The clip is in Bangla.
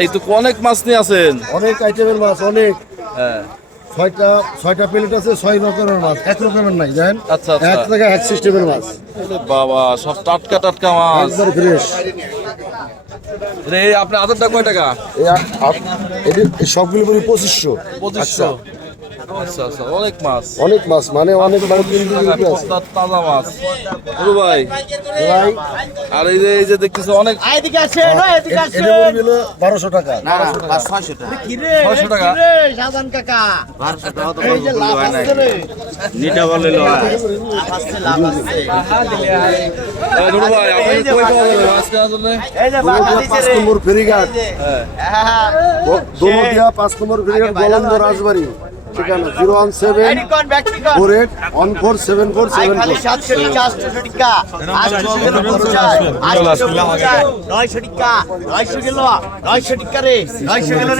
এই তো অনেক মাছ নিয়ে আছেন। অনেক আইটেমের মাছ, অনেক। হ্যাঁ, ছয়টা প্লেট আছে, 6 রকমের মাছ, এক রকমের নাই জানেন। আচ্ছা আচ্ছা। এক থেকে এক সিস্টেমের মাছ, ওরে বাবা, সব টাটকা টাটকা মাছ। একবার ফ্রেশ। রে আপনি আদরটা কয় টাকা? এই সবগুলো বলি 2500। 2500। আচ্ছা আচ্ছা, অনেক মাছ। অনেক মাছ, মানে অনেক মানে 3 কেজি আছে পদ্মার তাজা মাছ। গুরু ভাই, ভাই। আর এই যে দেখতেছি অনেক। এদিকে আসে, এদিকে আসে। এটা বলি হলো 1200 টাকা। না 600 টাকা। কি রে? 600 টাকা। কি রে শাহজাহান কাকা? 1200 টাকা তো এই যে লাভ আছে রে। নিটা বলে লাভ আছে, লাভ আছে। গুরু ভাই, আপনি কই পাওয়া যাবে মাছ কেনার জন্য? এই যে বাবা দিছে 5 রে। নম্বর ফেরিঘাট, হ্যাঁ। দোলদিয়া 5 নম্বর ফেরিঘাট, বলন্দ রাজবাড়ি। ঠিকানা 017 আইডি কোন ব্যক্তি কোন? 48 1474 আই খালি 74। 700 টাকা 800 টাকা 800 টাকা 900 টাকা রে 900 টাকা রে